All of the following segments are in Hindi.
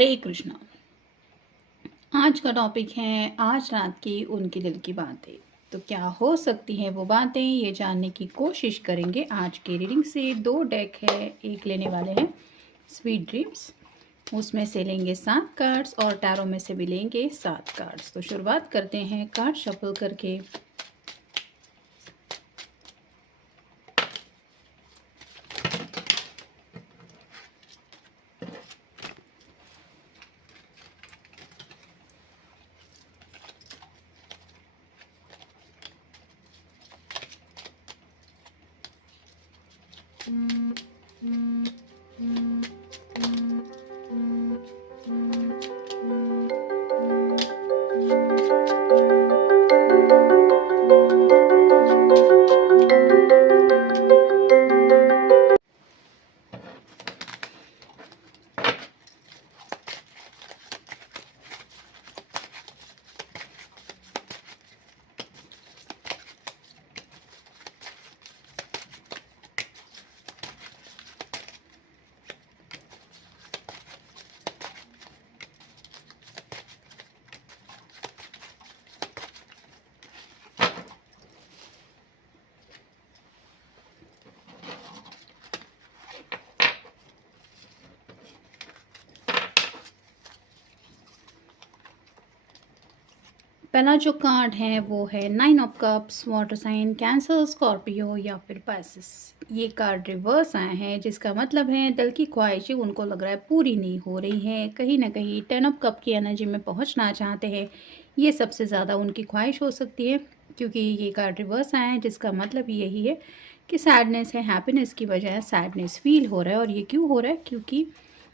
हरे कृष्णा। आज का टॉपिक है आज रात की उनके दिल की बातें। तो क्या हो सकती हैं वो बातें, ये जानने की कोशिश करेंगे आज के रीडिंग से। 2 डेक है, एक लेने वाले हैं स्वीट ड्रीम्स, उसमें से लेंगे 7 कार्ड्स और टैरो में से भी लेंगे 7 कार्ड्स। तो शुरुआत करते हैं कार्ड शफल करके। पहला जो कार्ड है वो है 9 of cups, water sign Cancer, Scorpio या फिर पाइसिस। ये कार्ड रिवर्स आए हैं, जिसका मतलब है दिल की ख्वाहिशें उनको लग रहा है पूरी नहीं हो रही हैं। कहीं ना कहीं 10 ऑफ कप की एनर्जी में पहुंचना चाहते हैं। ये सबसे ज़्यादा उनकी ख्वाहिश हो सकती है, क्योंकि ये कार्ड रिवर्स आए हैं, जिसका मतलब यही है कि सैडनेस है, हैप्पीनेस की बजाय सैडनेस फील हो रहा है। और ये क्यों हो रहा है? क्योंकि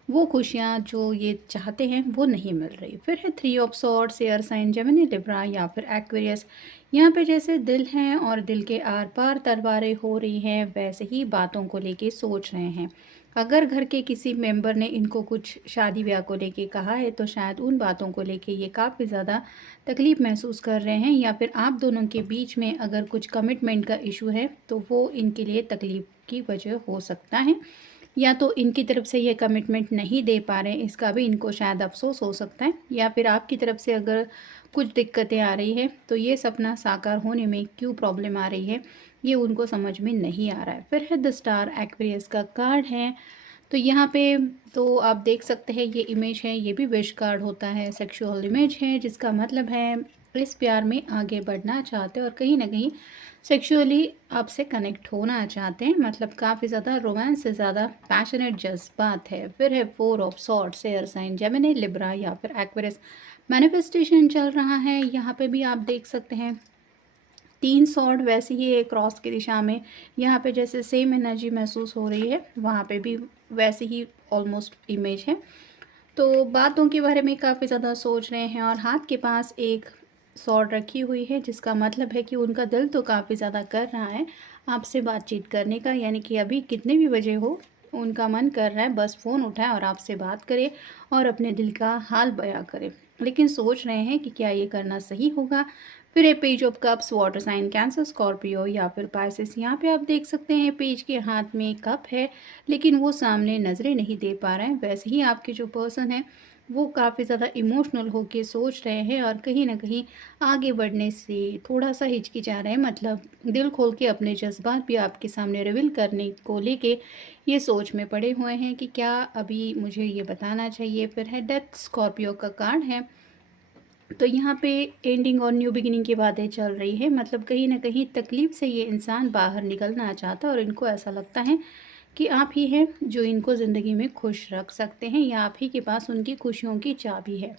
वो खुशियाँ जो ये चाहते हैं वो नहीं मिल रही। फिर है 3 of swords, air sign Gemini Libra या फिर एक्वेरियस। यहाँ पे जैसे दिल हैं और दिल के आर पार तलवारें हो रही हैं, वैसे ही बातों को लेके सोच रहे हैं। अगर घर के किसी मेंबर ने इनको कुछ शादी ब्याह को लेके कहा है, तो शायद उन बातों को लेके ये काफ़ी ज़्यादा तकलीफ़ महसूस कर रहे हैं। या फिर आप दोनों के बीच में अगर कुछ कमिटमेंट का इशू है, तो वो इनके लिए तकलीफ़ की वजह हो सकता है। या तो इनकी तरफ से ये कमिटमेंट नहीं दे पा रहे हैं, इसका भी इनको शायद अफसोस हो सकता है। या फिर आपकी तरफ से अगर कुछ दिक्कतें आ रही है, तो ये सपना साकार होने में क्यों प्रॉब्लम आ रही है, ये उनको समझ में नहीं आ रहा है। फिर है द स्टार, एक्वेरियस का कार्ड है। तो यहाँ पे तो आप देख सकते हैं, ये इमेज है, ये भी विश कार्ड होता है, सेक्सुअल इमेज है, जिसका मतलब है इस प्यार में आगे बढ़ना चाहते हैं और कहीं ना कहीं सेक्सुअली आपसे कनेक्ट होना चाहते हैं। मतलब काफ़ी ज़्यादा रोमांस से ज़्यादा पैशनेट जज्बात है। फिर है 4 of swords, air sign Gemini Libra या फिर एक्वेरियस। मैनिफेस्टेशन चल रहा है। यहाँ पे भी आप देख सकते हैं 3 सॉर्ड, वैसे ही एक क्रॉस की दिशा में। यहाँ पे जैसे सेम एनर्जी महसूस हो रही है, वहाँ पे भी वैसे ही ऑलमोस्ट इमेज है। तो बातों के बारे में काफ़ी ज़्यादा सोच रहे हैं और हाथ के पास एक सॉर्ड रखी हुई है, जिसका मतलब है कि उनका दिल तो काफ़ी ज़्यादा कर रहा है आपसे बातचीत करने का। यानी कि अभी कितने भी बजे हो, उनका मन कर रहा है बस फ़ोन उठाए और आपसे बात करे और अपने दिल का हाल बयां करे। लेकिन सोच रहे हैं कि क्या ये करना सही होगा। फिर है page of cups, water sign Cancer, Scorpio या फिर पाइसेस। यहाँ पे आप देख सकते हैं पेज के हाथ में कप है, लेकिन वो सामने नज़रें नहीं दे पा रहे हैं। वैसे ही आपके जो पर्सन है वो काफ़ी ज़्यादा इमोशनल होके सोच रहे हैं और कहीं ना कहीं आगे बढ़ने से थोड़ा सा हिचकिचा रहे हैं। मतलब दिल खोल के अपने जज्बात भी आपके सामने रिवील करने को लेके ये सोच में पड़े हुए हैं कि क्या अभी मुझे ये बताना चाहिए। फिर है डेथ, स्कॉर्पियो का कार्ड है। तो यहाँ पे एंडिंग और न्यू बिगिनिंग की बातें चल रही है। मतलब कहीं ना कहीं तकलीफ़ से ये इंसान बाहर निकलना चाहता है और इनको ऐसा लगता है कि आप ही हैं जो इनको ज़िंदगी में खुश रख सकते हैं, या आप ही के पास उनकी खुशियों की चाबी है।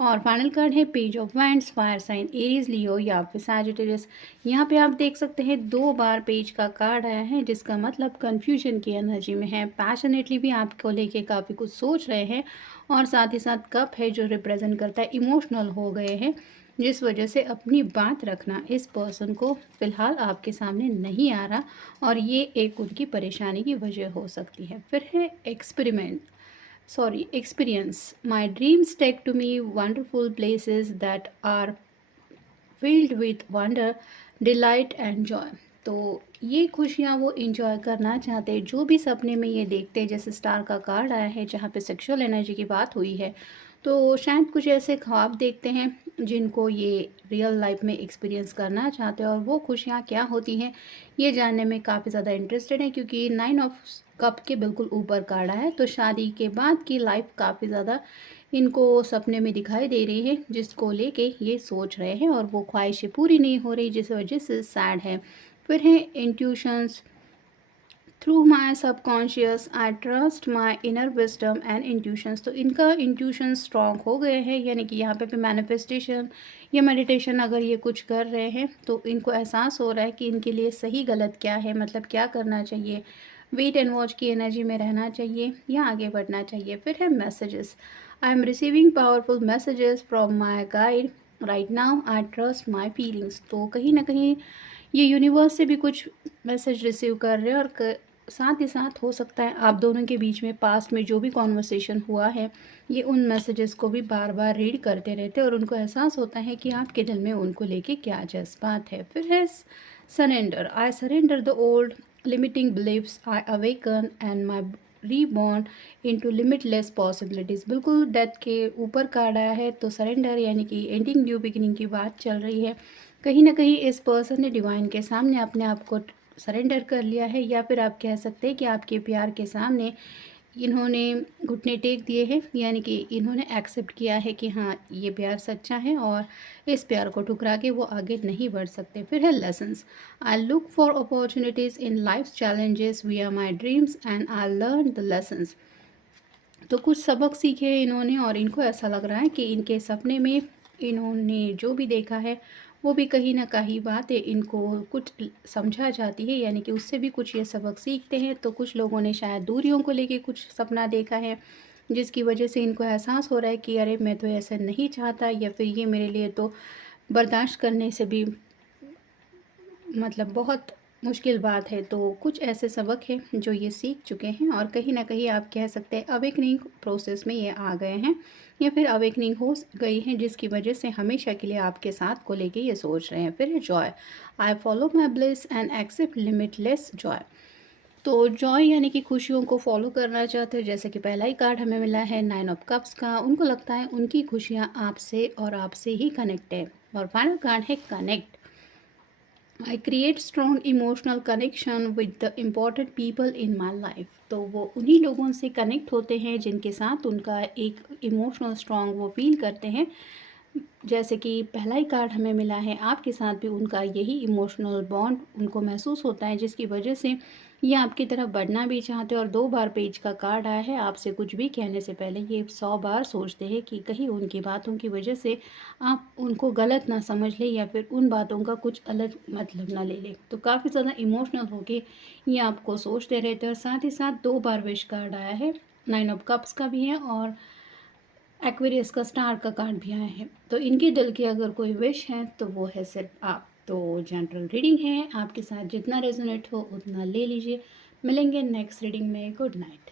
और फाइनल कार्ड है page of wands, fire sign Aries, Leo या फिर सैजिटेरियस। यहाँ पे आप देख सकते हैं 2 बार पेज का कार्ड आया है, जिसका मतलब कन्फ्यूजन की एनर्जी में है। पैशनेटली भी आपको लेके काफ़ी कुछ सोच रहे हैं और साथ ही साथ कप है जो रिप्रेजेंट करता है इमोशनल हो गए हैं, जिस वजह से अपनी बात रखना इस पर्सन को फ़िलहाल आपके सामने नहीं आ रहा और ये एक उनकी परेशानी की वजह हो सकती है। फिर है experience, my dreams take to me wonderful places that are filled with wonder, delight and joy. तो ये खुशियाँ वो एंजॉय करना चाहते हैं, जो भी सपने में ये देखते हैं। जैसे स्टार का कार्ड आया है जहाँ पे सेक्सुअल एनर्जी की बात हुई है, तो शायद कुछ ऐसे ख्वाब देखते हैं जिनको ये रियल लाइफ में एक्सपीरियंस करना चाहते हैं, और वो खुशियाँ क्या होती हैं ये जानने में काफ़ी ज़्यादा इंटरेस्टेड है, क्योंकि 9 ऑफ कप के बिल्कुल ऊपर कार्ड आया है। तो शादी के बाद की लाइफ काफ़ी ज़्यादा इनको सपने में दिखाई दे रही है, जिसको लेके ये सोच रहे हैं, और वो ख्वाहिशें पूरी नहीं हो रही, जिस वजह से सैड है। फिर है intuitions, through my subconscious I trust my inner wisdom and intuitions. तो इनका इंट्यूशन स्ट्रॉन्ग हो गए हैं, यानी कि यहाँ पे भी मैनिफेस्टेशन या मेडिटेशन अगर ये कुछ कर रहे हैं तो इनको एहसास हो रहा है कि इनके लिए सही गलत क्या है, मतलब क्या करना चाहिए, वेट एंड वॉच की एनर्जी में रहना चाहिए या आगे बढ़ना चाहिए। फिर है messages, I am receiving powerful messages from my guide right now, I trust my feelings. तो कहीं ना कहीं ये यूनिवर्स से भी कुछ मैसेज रिसीव कर रहे हैं, और साथ ही साथ हो सकता है आप दोनों के बीच में पास्ट में जो भी कॉन्वर्सेशन हुआ है ये उन मैसेजेस को भी बार बार रीड करते रहते हैं, और उनको एहसास होता है कि आपके दिल में उनको लेके क्या जज्बात है। फिर है surrender, I surrender the old limiting beliefs, I awaken and my reborn into limitless possibilities. बिल्कुल डेथ के ऊपर कार्ड आया है, तो सरेंडर यानी कि एंडिंग न्यू बिगिनिंग की बात चल रही है। कहीं ना कहीं इस पर्सन ने डिवाइन के सामने अपने आप को सरेंडर कर लिया है, या फिर आप कह सकते हैं कि आपके प्यार के सामने इन्होंने घुटने टेक दिए हैं, यानी कि इन्होंने एक्सेप्ट किया है कि हाँ ये प्यार सच्चा है, और इस प्यार को ठुकरा के वो आगे नहीं बढ़ सकते। फिर है lessons, I look for opportunities in life challenges we are my dreams and I learn the lessons. तो कुछ सबक सीखे हैं इन्होंने, और इनको ऐसा लग रहा है कि इनके सपने में इन्होंने जो भी देखा है वो भी कहीं ना कहीं बातें इनको कुछ समझा जाती है, यानी कि उससे भी कुछ ये सबक सीखते हैं। तो कुछ लोगों ने शायद दूरियों को लेके कुछ सपना देखा है, जिसकी वजह से इनको एहसास हो रहा है कि अरे मैं तो ऐसा नहीं चाहता, या फिर ये मेरे लिए तो बर्दाश्त करने से भी मतलब बहुत मुश्किल बात है। तो कुछ ऐसे सबक हैं जो ये सीख चुके हैं, और कहीं ना कहीं आप कह सकते हैं अवेकनिंग प्रोसेस में ये आ गए हैं, या फिर अवेकनिंग हो गई है, जिसकी वजह से हमेशा के लिए आपके साथ को लेके ये सोच रहे हैं। फिर है joy, I follow my bliss and accept limitless joy. तो जॉय यानी कि खुशियों को फॉलो करना चाहते हैं, जैसे कि पहला ही कार्ड हमें मिला है 9 ऑफ कप्स का। उनको लगता है उनकी खुशियाँ आपसे और आपसे ही कनेक्ट है। और फाइनल कार्ड है connect, I create strong emotional connection with the important people in my life. तो वो उन्हीं लोगों से कनेक्ट होते हैं जिनके साथ उनका एक इमोशनल स्ट्रॉन्ग वो फील करते हैं। जैसे कि पहला ही कार्ड हमें मिला है, आपके साथ भी उनका यही इमोशनल बॉन्ड उनको महसूस होता है, जिसकी वजह से ये आपकी तरफ बढ़ना भी चाहते हैं। और 2 बार पेज का कार्ड आया है, आपसे कुछ भी कहने से पहले ये 100 बार सोचते हैं कि कहीं उनकी बातों की वजह से आप उनको गलत ना समझ लें, या फिर उन बातों का कुछ अलग मतलब ना ले लें। तो काफ़ी ज़्यादा इमोशनल होके ये आपको सोचते रहते हैं। और साथ ही साथ 2 बार विश कार्ड आया है, 9 ऑफ कप्स का भी है, और एक्वेरियस का स्टार का कार्ड भी आया है। तो इनके दिल की अगर कोई विश है तो वो है सिर्फ आप। तो जनरल रीडिंग है, आपके साथ जितना रेजोनेट हो उतना ले लीजिए। मिलेंगे नेक्स्ट रीडिंग में। Good night.